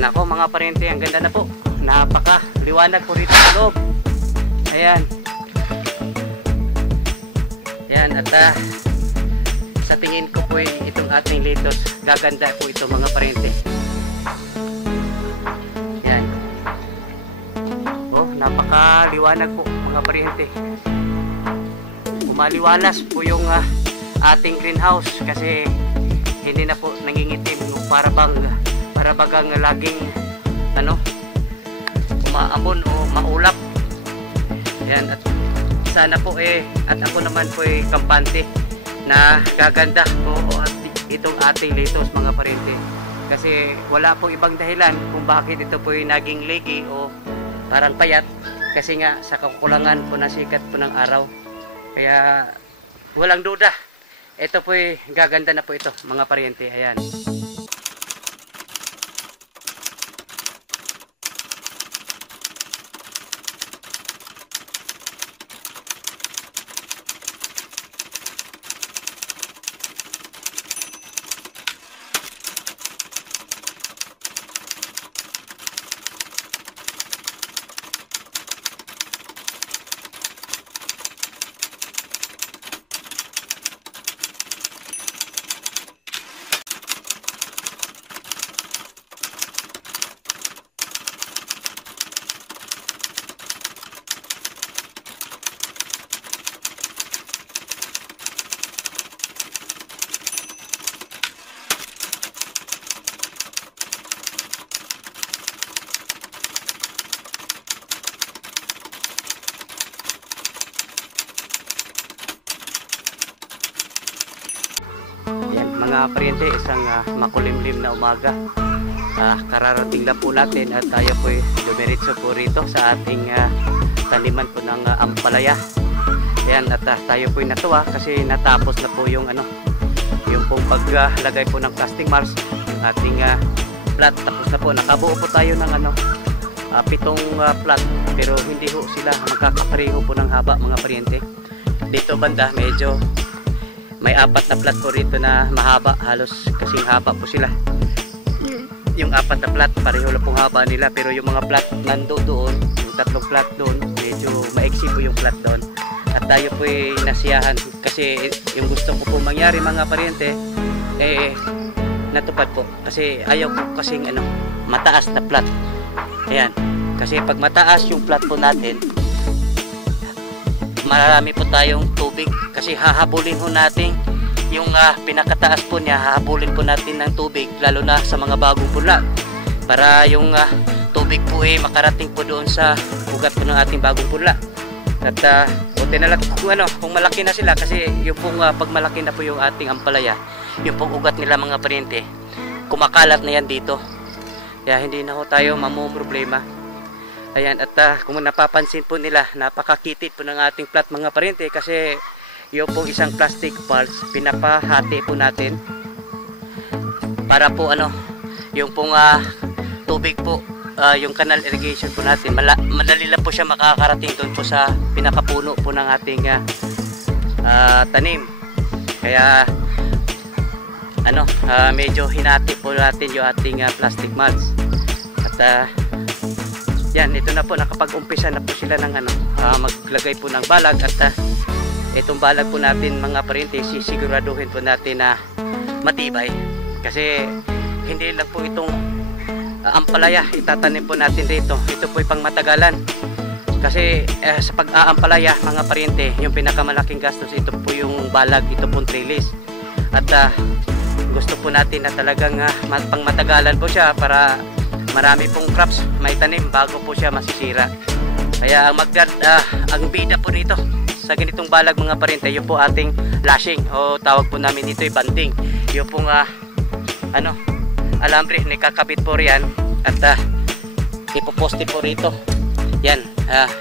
Nako mga parente, ang ganda na po. Napaka liwanag po rito sa loob. Ayan. Ayan, at sa tingin ko po itong ating litos, gaganda po ito mga parente. Ayan. Oh, napaka liwanag po mga parente. Kumaliwalas po yung ating greenhouse kasi hindi na po nangingitim yung para bagang laging umaambon o maulap. Ayan, at sana po at ako naman po kampante na gaganda po itong ating litos mga parente, kasi wala po ibang dahilan kung bakit ito po naging leggy o parang payat, kasi nga sa kakulangan po na sikat po ng araw. Kaya walang duda, ito po gaganda na po ito mga parente. Ayan. Mga parente, isang makulimlim na umaga. Kararating lang po natin at tayo po dumiretso po rito sa ating taniman po ng ampalaya. Ayan, at tayo po natuwa kasi natapos na po yung yung pong paglagay po ng plastic mulch, yung ating plat. Tapos na po, nakabuo po tayo ng 7 plat, pero hindi ho sila magkakapareho po ng haba mga parente. Dito banda medyo may 4 na plat po rito na mahaba, halos kasing haba po sila. Yung 4 na plat, pareho lang pong haba nila, pero yung mga plat nandoon doon, yung 3 plat doon, medyo maiksi po yung plat doon. At tayo po nasiyahan kasi yung gusto ko po mangyari mga parente, natupad po. Kasi ayaw ko kasing mataas na plat. Ayan, kasi pag mataas yung plat po natin, marami po tayong tubig kasi hahabulin ho natin yung pinakataas po niya, hahabulin po natin ng tubig lalo na sa mga bagong punla para yung tubig po makarating po doon sa ugat po ng ating bagong punla. At buti na lang kung malaki na sila, kasi yung pong pag malaki na po yung ating ampalaya, yung pong ugat nila mga parente, kumakalat na yan dito, kaya hindi na ho tayo mamumroblema. Ayan, at kung napapansin po nila, napakakitid po ng ating plat mga parente, kasi yung pong isang plastic pulse pinapahati po natin para po yung pong tubig po, yung canal irrigation po natin, madali lang po siya makakarating doon po sa pinakapuno po ng ating tanim. Kaya medyo hinati po natin yung ating plastic mulch. At yan, ito na po, nakapag-umpisa na po sila ng maglagay po ng balag. At itong balag po natin mga parente, sisiguraduhin po natin na matibay, kasi hindi lang po itong ampalaya itatanim po natin dito. Ito po pang matagalan, kasi sa pag-aampalaya mga parente, yung pinakamalaking gastos ito po yung balag, ito pong trellis. At gusto po natin na talagang pang matagalan po siya para marami pong crops may tanim bago po siya masisira. Kaya ang bida po nito sa ganitong balag mga parente, yung po ating lashing, o tawag po namin dito banding. Yung pong alambre, nakakabit po riyan at ipoposte po rito. Yan,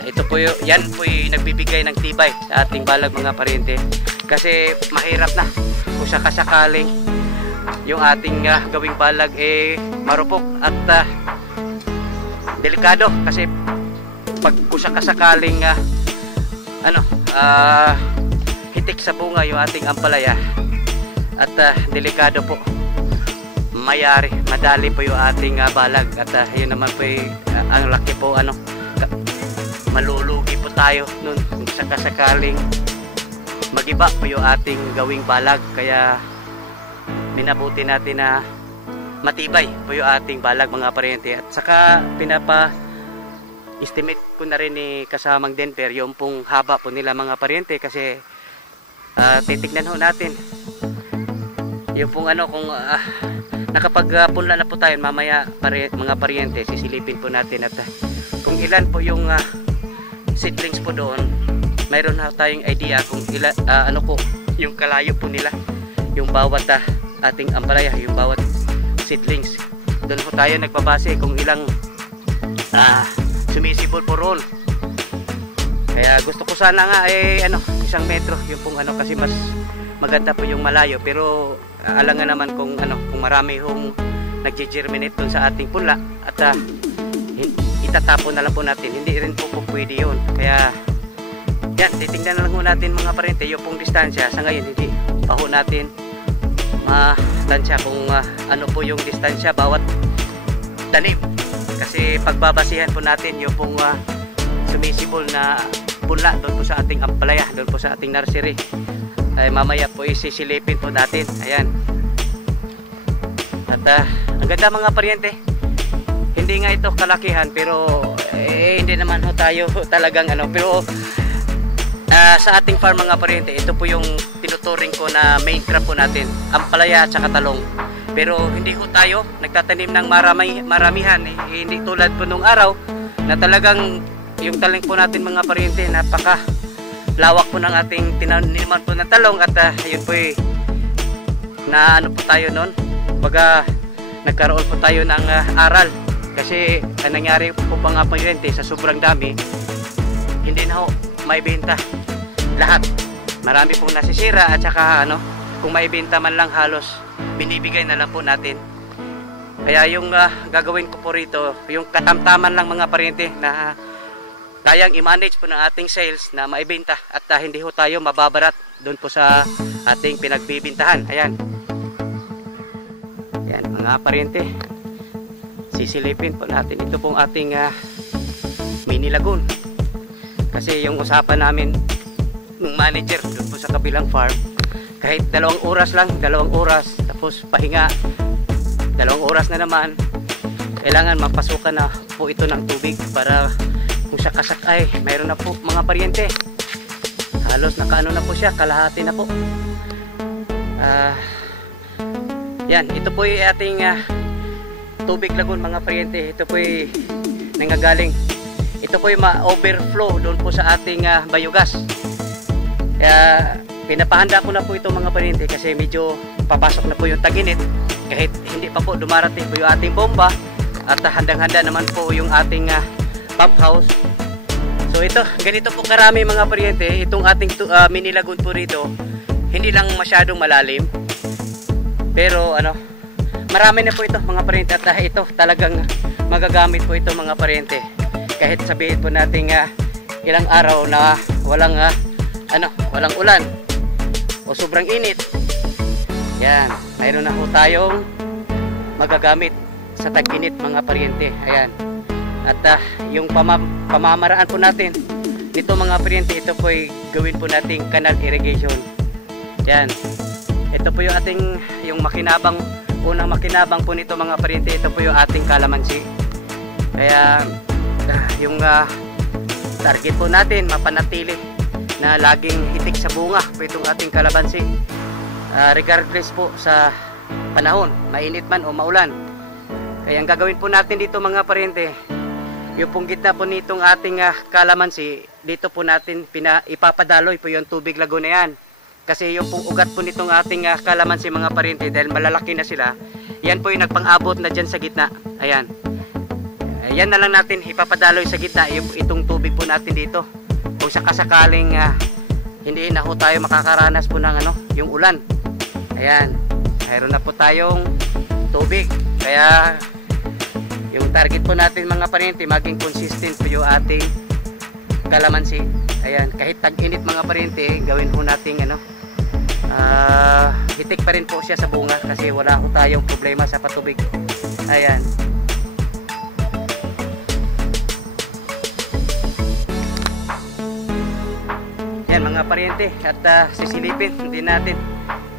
ito po yan po yung nagbibigay ng tibay sa ating balag mga parente, kasi mahirap na kung sakasakaling yung ating gawing balag marupok at delikado, kasi pag kusa kasakaling hitik sa bunga yung ating ampalaya at delikado po, madali po yung ating balag, at yun naman po ang laki po malulugi po tayo nun kung sakasakaling magiba po yung ating gawing balag. Kaya minabuti natin na matibay po yung ating balag mga paryente. At saka estimate ko na rin ni kasamang Denver yung pong haba po nila mga paryente, kasi titignan ho natin yung pong kung nakapagpunla na po tayo mamaya mga paryente. Sisilipin po natin at kung ilan po yung seedlings po doon. Mayroon na tayong idea kung ilan po yung kalayo po nila, yung bawat ating ampalaya, yung bawat seedlings. Doon po tayo nagpabase kung ilang sumisibol po roll. Kaya gusto ko sana nga 1 metro yung pong kasi mas maganda po yung malayo, pero alangan naman kung marami hong nagje-germinate dun sa ating punla at itatapon na lang po natin. Hindi rin po pwede yun. Kaya yan, titingnan na lang po natin mga paryente yung pong distansya. Sa ngayon hindi pa ho natin matansya kung ano po yung distansya bawat tanim, kasi pagbabasihan po natin yung pong sumisibol na punla doon po sa ating ampalaya, doon po sa ating nursery. Ay mamaya po isisilipin po natin. Ayan. At ang ganda mga paryente. Hindi nga ito kalakihan, pero hindi naman ho tayo talagang pero sa ating farm mga paryente, ito po yung tinuturing ko na main crop po natin, ampalaya at saka talong. Pero hindi ho tayo nagtatanim ng maramihan. Hindi tulad po nung araw na talagang yung taling po natin mga paryente, napaka lawak po ng ating tinaniman po ng talong. At yun po na po tayo noon, baga nagkaroon po tayo ng aral, kasi ang nangyari po mga paryente, sa sobrang dami hindi na ho maibenta lahat, marami pong nasisira, at saka kung maibenta man lang halos binibigay na lang po natin. Kaya yung gagawin ko po rito, yung katamtaman lang mga paryente na kayang i-manage po ng ating sales na maibenta, at hindi ho tayo mababarat doon po sa ating pinagbibintahan. Ayan. Ayan mga paryente, sisilipin po natin ito pong ating mini lagoon, kasi yung usapan namin ng manager doon po sa kabilang farm, kahit 2 oras lang, 2 oras tapos pahinga, 2 oras na naman, kailangan mapasukan na po ito ng tubig para kung sakasakay mayroon na po mga paryente. Halos nakaano na po siya, kalahati na po. Yan, ito po yung ating tubig lagoon mga paryente. Ito po yung nanggagaling, ito po yung ma-overflow doon po sa ating biogas. Kaya pinapahanda ko na po ito mga paryente, kasi medyo papasok na po yung tag-init, kahit hindi pa po dumarating po yung ating bomba, at handang-handa naman po yung ating pump house. So ito, ganito po karami mga paryente itong ating mini lagoon po rito. Hindi lang masyadong malalim, pero marami na po ito mga paryente, at ito talagang magagamit po ito mga paryente. Kahit sabihin po natin ilang araw na walang ulan o sobrang init, yan, mayroon na po tayong magagamit sa tag-init mga paryente. Ayan. At yung pamamaraan po natin nito mga paryente, ito po ay gawin po nating canal irrigation. Yan. Ito po yung ating unang makinabang po nito mga paryente. Ito po yung ating kalamansi. Kaya yung target po natin mapanatili na laging hitik sa bunga po itong ating kalamansi, regardless po sa panahon, mainit man o maulan. Kaya ang gagawin po natin dito mga paryente, yung pong gitna po nitong ating kalamansi, dito po natin ipapadaloy po yung tubig lagoon na yan. Kasi yung pong ugat po nitong ating kalamansi mga paryente, dahil malalaki na sila, yan po yung nagpang-abot na dyan sa gitna. Ayan. Yan na lang natin ipapadaloy sa gitna itong tubig po natin dito. Kung sakasakaling hindi na ho tayo makakaranas po ng yung ulan. Ayan. Mayroon na po tayong tubig. Kaya yung target po natin mga paryente, maging consistent po yung ating kalamansi. Ayan, kahit tag-init mga paryente, gawin po natin hitik pa rin po siya sa bunga kasi wala ho tayong problema sa patubig. Ayan. Yan mga paryente, at sisilipin din natin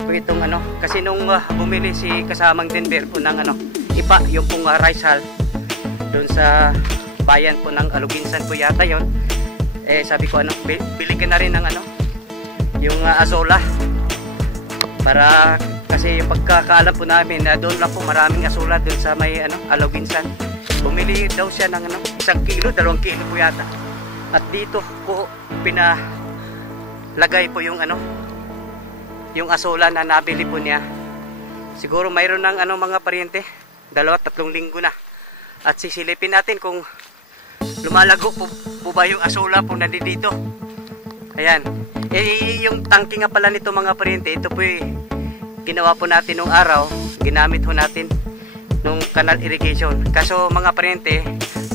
po itong ano, kasi nung bumili si kasamang Denver po ng ano, ipa, yung pong rice hull doon sa bayan po ng Aluginsan po yata yon. Sabi ko ano, bili ka na rin ng ano, yung azola, para kasi yung pagkakaalam po namin na doon lang po maraming azola doon sa may ano, Aluginsan. Bumili daw siya ng ano, 1 kilo, 2 kilo po yata. At dito po lagay po yung ano, yung azola na nabili po niya. Siguro mayroon ng ano mga paryente, 2-3 linggo na. At sisilipin natin kung lumalago po ba yung azola po nandito. Ayan. Yung tangke nga pala nito mga paryente, ito po ginawa po natin nung araw, ginamit po natin nung canal irrigation. Kaso mga paryente,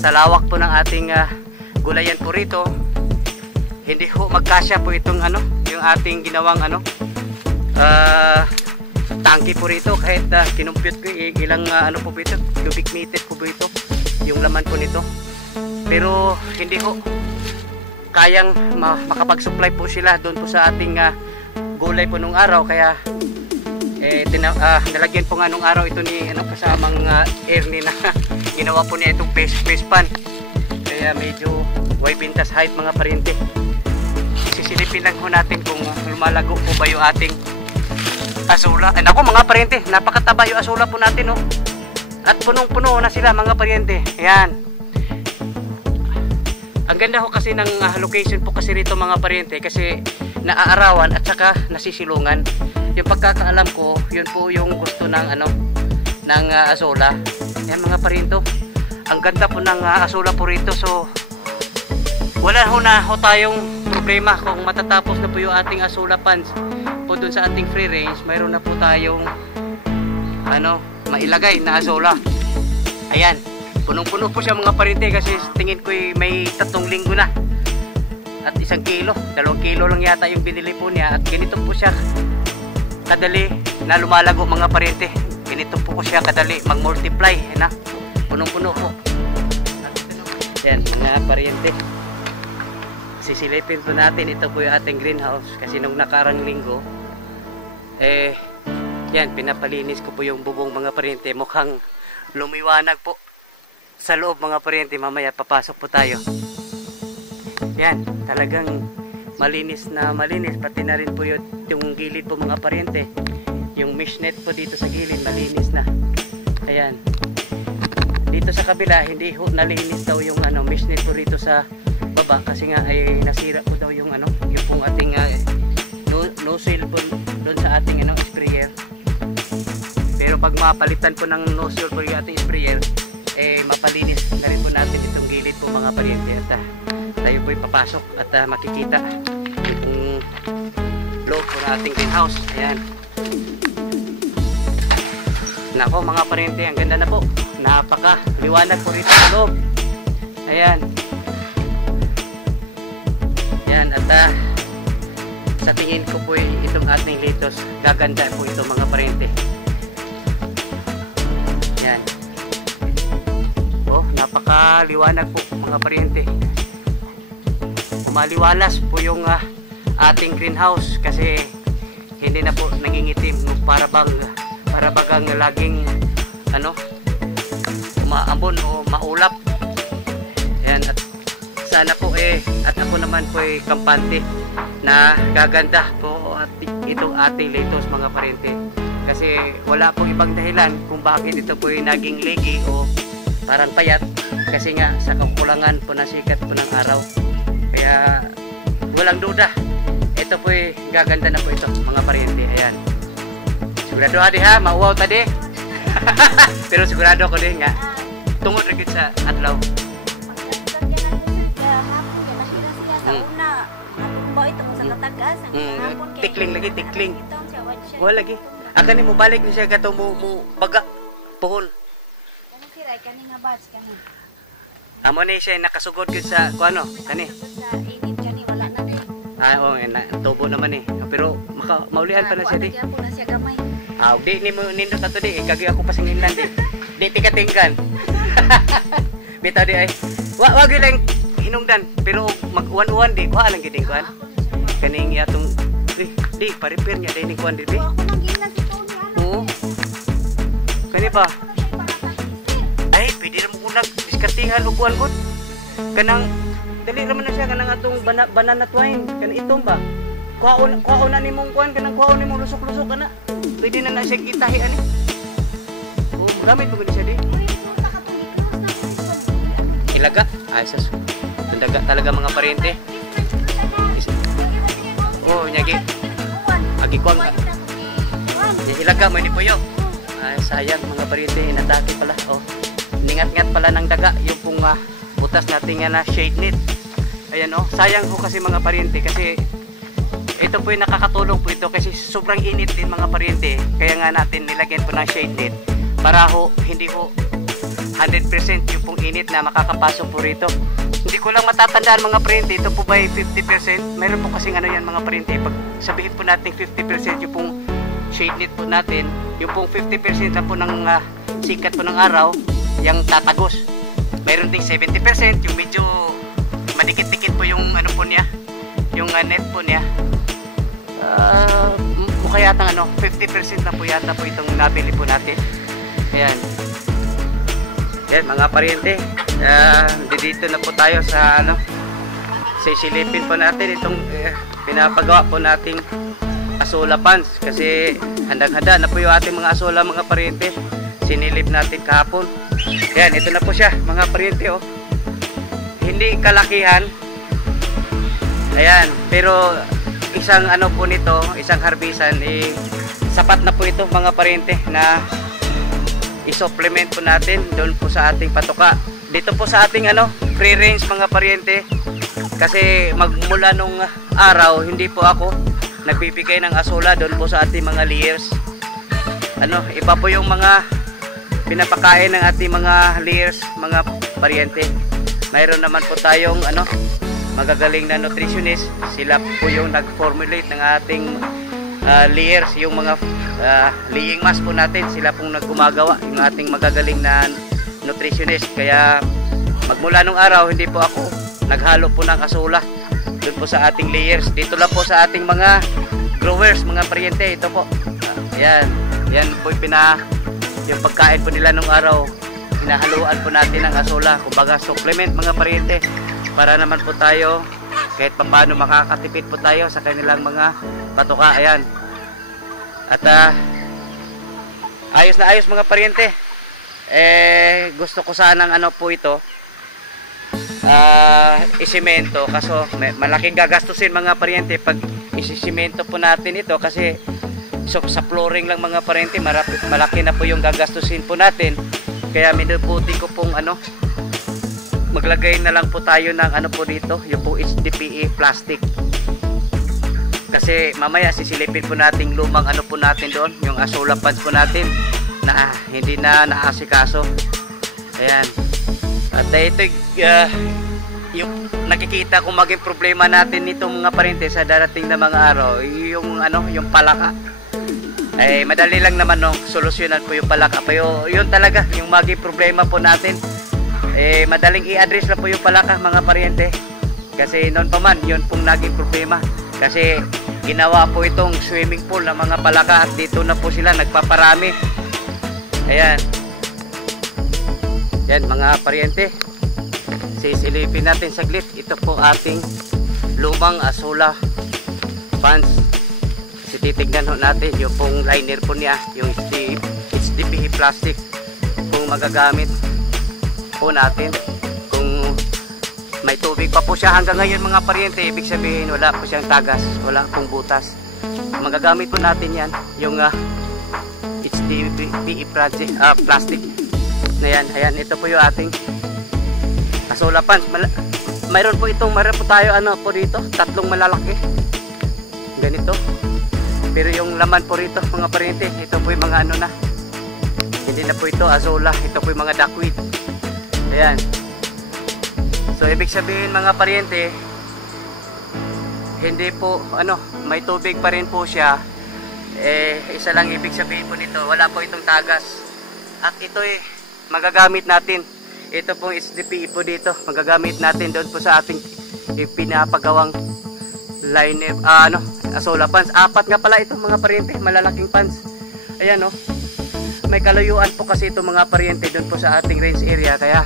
sa lawak po ng ating gulayan po rito, hindi ho magkasya po itong ano, yung ating ginawang ano, tangke po rito. Kahit kinumpute ko ilang ano po ito, cubic meter po ito yung laman po nito. Pero hindi ho kayang makapag-supply po sila doon po sa ating gulay po nung araw. Kaya nalagyan po nga nung araw ito ni ano, kasamang Ernie na ginawa po niya itong face pan. Kaya medyo way bintas height mga paryente. Sisilipin lang ho natin kung lumalago po ba yung ating azola. Naku mga paryente, napakataba yung azola po natin, oh. At punong-puno na sila mga paryente. Ayan. Ang ganda ho kasi ng location po kasi rito mga paryente, kasi naaarawan at saka nasisilungan. Yung pagkakaalam ko, yun po yung gusto ng ano, ng azola. Ayan mga paryente. Ang ganda po ng azola po rito. So wala ho na ho tayong problema kung matatapos na po yung ating azola pans po dun sa ating free range. Mayroon na po tayong ano, mailagay na azola. Ayan, punong-puno po siya mga paryente, kasi tingin ko may 3 linggo na. At 1 kilo, 2 kilo lang yata yung binili po niya. At ganito po siya kadali na lumalago mga paryente. Ganito po siya kadali mag-multiply. Ayan na, punong-puno po. Ayan mga paryente, sisilipin po natin. Ito po yung ating greenhouse, kasi nung nakarang linggo yan, pinapalinis ko po yung bubong mga paryente. Mukhang lumiwanag po sa loob mga paryente. Mamaya papasok po tayo. Yan, talagang malinis na malinis. Pati na rin po yung gilid po mga paryente. Yung mesh net po dito sa gilid malinis na. Ayan. Dito sa kabila hindi ho nalinis daw yung ano, mesh net po rito sa baba, kasi nga ay nasira po daw yung ano, yung pong ating nozzle po doon sa ating ano, sprayer. Pero pag mapalitan po ng nozzle po yung ating sprayer, mapalinis na rin po natin itong gilid po mga paryente. At tayo po papasok at makikita itong loob po ng ating greenhouse. Ayan. Nako mga paryente, ang ganda na po. Napaka liwanag po rito sa loob. Ayan. Yan, at sa tingin ko po itong ating lettuce, gaganda po ito mga paryente. Yan. Oh, napakaliwanag po mga paryente. Maliwalas po yung ating greenhouse, kasi hindi na po nangingitim para bagang laging ano, umaambon o maulap. Yan, at sana po at ako naman po kampante na gaganda po at itong ating lettuce mga paryente, kasi wala po ibang dahilan kung bakit ito po naging legi o parang payat, kasi nga sa kakulangan po na sikat po ng araw. Kaya walang duda, ito po gaganda na po ito mga paryente. Ayan, sigurado adi ha, mauwaw tadi. Pero sigurado ko din nga tungod rin sa adlaw. Tikling lagi, tikling. Wala lagi. Akan mo balik ni siya kato mo baga puhon. Kani siray kani nga batch kani. Amo ni siya nakasugod gid sa kuano kani. Sa init kani wala na ni. Oo, tubo naman eh. Pero maulian pa na siya di. Kaya po na siya gamay. Di ni mo nindot ato di. Kagi ako pasinginlan di. Di tikatingkan. Bitaw di ay. Wag lang hinungdan. Pero mag-uwan-uwan di. Kuha lang giting kuan. Kaning atong di pa-repair niya dahil ni kuan di. Ako nang ginas ito niya. Oo. Kani ba? Ay, pwede na mo kunag diskartihan o kuan gud. Kanang dali naman na siya kanang atong banana twine. Kanang itom ba? Kuhaon na nimong kuan kanang kuhaon nimong lusok-lusok kana. Pwede na siya itahi ani. Oh, gamit mo gani siya di. Ilaga. Ay sus. Tundaga talaga mga parente. Oh, nyagi. Agi kuan. Ilaga mo ni puyo. Ay sayang mga parente, inatake pala. Oh. Ningat-ngat pala ng daga yung pong butas natin nga na shade net. Ayan oh, sayang ho kasi mga parente kasi ito po yung nakakatulong po ito kasi sobrang init din mga parente. Kaya nga natin nilagyan po ng shade net para ho hindi ho 100% yung pong init na makakapasok po rito. Hindi ko lang matatandaan mga parente, ito po ba 50%? Mayroon po kasing ano yan mga parente, pag sabihin po natin 50% yung pong shade net po natin, yung pong 50% na po ng sikat po ng araw, yung tatagos. Mayroon ding 70%, yung medyo madikit-dikit po yung ano po niya, yung net po niya. Mukha yata 50% na po yata po itong nabili po natin. Ayan. Yan mga pariente. Dito na po tayo sa sisilipin po natin itong pinapagawa po nating asola pans kasi handang-handa na po yung ating mga asola mga pariente. Sinilip natin kahapon. Ayan, ito na po siya mga pariente oh. Hindi kalakihan. Ayan, pero isang po nito, isang harbisan sapat na po ito mga pariente na i-supplement po natin doon po sa ating patuka. Dito po sa ating free range mga pariente kasi magmula nung araw hindi po ako nagbibigay ng asola doon po sa ating mga layers. Iba po yung mga pinapakain ng ating mga layers mga pariente. Mayroon naman po tayong magagaling na nutritionist. Sila po yung nag-formulate ng ating layers, yung mga laying mask po natin. Sila pong nagkumagawa, yung ating magagaling na nutritionist. Kaya magmula nung araw hindi po ako naghalo po ng asola doon po sa ating layers. Dito lang po sa ating mga growers mga pariente. Ito po yan po yung pagkain po nila nung araw. Hinahaluan po natin ng asola, kumbaga supplement mga pariente, para naman po tayo kahit paano makakatipid po tayo sa kanilang mga patuka. Ayan. At ayos na ayos mga pariente. Gusto ko sanang po ito isimento, kaso malaking gagastusin mga pariente pag isisimento po natin ito kasi sa flooring lang mga pariente malaki na po yung gagastusin po natin. Kaya minuputi ko pong maglagay na lang po tayo ng po dito, yung po HDPE plastic. Kasi mamaya sisilipin po natin lumang po natin doon, yung asola pans po natin na hindi na naasikaso. Ayan. At ito yung nakikita kong maging problema natin nito mga pariente sa darating na mga araw, yung yung palaka. Madali lang naman solusyonan po yung palaka. Pero yun talaga yung maging problema po natin. Madaling i-address na po yung palaka mga pariente. Kasi noon pa man yun pong naging problema. Kasi ginawa po itong swimming pool ng mga palaka at dito na po sila nagpaparami. Ayan. Yan mga pariente. Sisilipin natin saglit. Ito po ating lumang asola pans. Titignan natin yung pong liner po niya, yung HDPE plastic kung magagamit po natin. Kung may tubig pa po siya hanggang ngayon mga pariente, ibig sabihin wala po siyang tagas, wala pong butas. Magagamit po natin yan, yung HDPE plastic na yan. Ayan, ito po yung ating asola pans. Mayroon po tayo po dito, tatlong malalaki ganito. Pero yung laman po rito mga pariente, ito po yung mga na hindi na po ito azola, ito po yung mga duckweed. Ayan. So ibig sabihin mga pariente, hindi po may tubig pa rin po siya, isa lang ibig sabihin po nito, wala po itong tagas. At ito magagamit natin. Ito pong SDPE po dito, magagamit natin doon po sa ating pinapagawang line asola pans. 4 nga pala itong mga paryente, malalaking pans. Ayan may kalayuan po kasi itong mga paryente doon po sa ating range area, kaya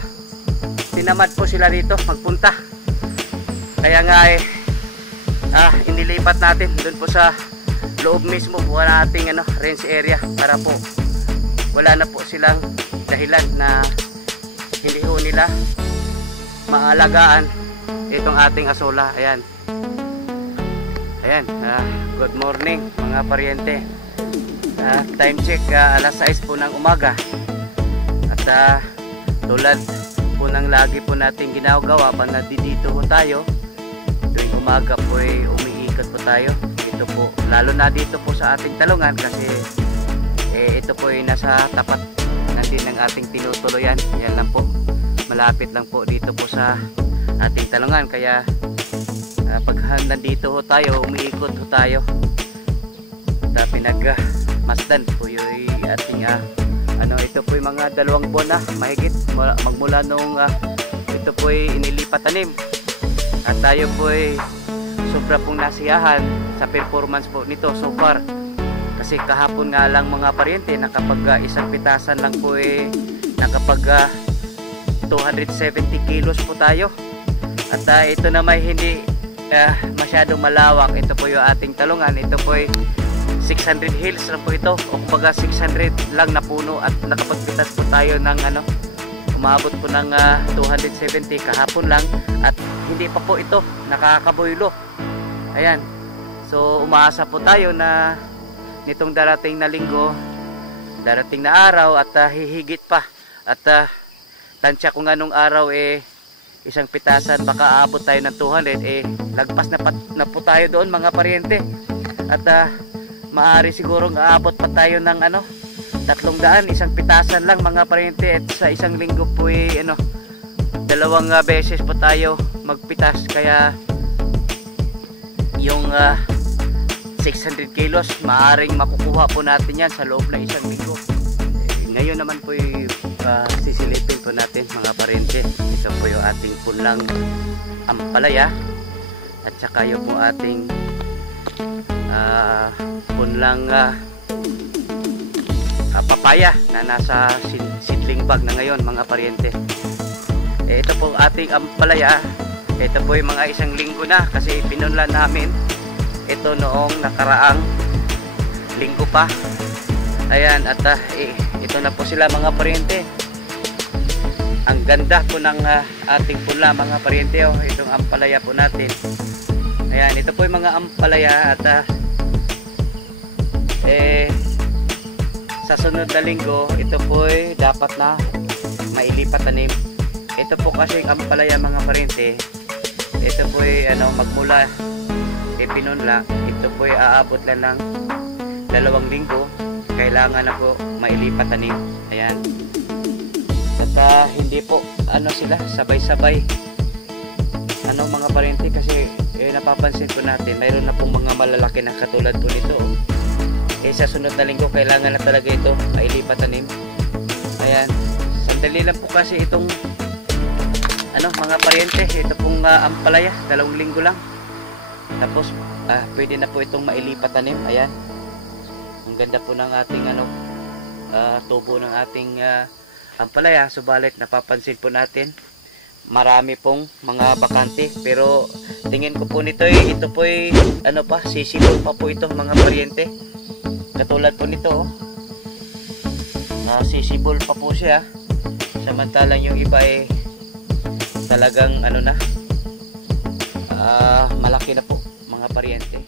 tinamad po sila dito magpunta. Kaya nga inilipat natin doon po sa loob mismo po ng ating range area, para po wala na po silang dahilan na hindi ho nila maalagaan itong ating asola. Ayan, good morning mga paryente. Time check, alas 6 po ng umaga. At tulad po ng lagi po natin ginagawa pag nandito po tayo tuwing umaga po umiikot po tayo dito po, lalo na dito po sa ating talungan, kasi ito po nasa tapat natin ng ating tinutuluyan. Yan lang po, malapit lang po dito po sa ating talungan, kaya pag nandito ho tayo, umiikot ho tayo at pinagmasdan po yung ating ito po yung mga 2 buwan na mahigit magmula nung ito po inilipat tanim, at tayo po sobra pong nasiyahan sa performance po nito so far. Kasi kahapon nga lang mga paryente, nakapag isang pitasan lang po nakapag 270 kilos po tayo. At ito na may hindi masyadong malawak, ito po yung ating talungan. Ito po 600 hills lang po ito, o kumbaga 600 lang na puno, at nakapagpitas po tayo ng umabot po ng 270 kahapon lang, at hindi pa po ito nakakabuylo. Ayan, so umaasa po tayo na nitong darating na linggo, darating na araw, at hihigit pa. At tansya ko nga nung araw isang pitasan baka aabot tayo ng 200, lagpas na po tayo doon mga paryente. At maaari siguro aabot pa tayo ng 300, isang pitasan lang mga paryente. At sa isang linggo po 2 beses po tayo magpitas, kaya yung 600 kilos maaring makukuha po natin yan sa loob ng isang linggo. Ngayon naman po sisilipin po natin mga paryente. Ito po yung ating punlang ampalaya, at saka yung po ating punlang papaya na nasa seedling bag na ngayon mga paryente. Ito po ating ampalaya, ito po yung mga isang linggo na, kasi pinunlan namin ito noong nakaraang linggo pa. Ayan, at ito na po sila mga paryente. Ang ganda po ng ating punla mga paryente. Itong ampalaya po natin. Ayan, ito po yung mga ampalaya, at sa sunod na linggo ito po dapat na mailipat tanim. Ito po kasi ang ampalaya mga paryente, ito po magmula pinunla, ito po aabot lang ng 2 linggo, kailangan na po mailipat tanim. Ayan, at hindi po sila sabay-sabay mga paryente, kasi napapansin po natin mayroon na pong mga malalaki na katulad po nito. Sa sunod na linggo kailangan na talaga ito mailipat tanim. Ayan, sandali lang po kasi itong mga paryente, ito pong ampalaya 2 linggo lang, tapos pwede na po itong mailipat tanim. Ayan, ang ganda po ng ating tubo ng ating ampalaya. Subalit napapansin po natin marami pong mga bakante, pero tingin ko po nito ito po sisibol pa po ito mga paryente. Katulad po nito sisibol pa po siya, samantalang yung iba talagang malaki na po mga paryente.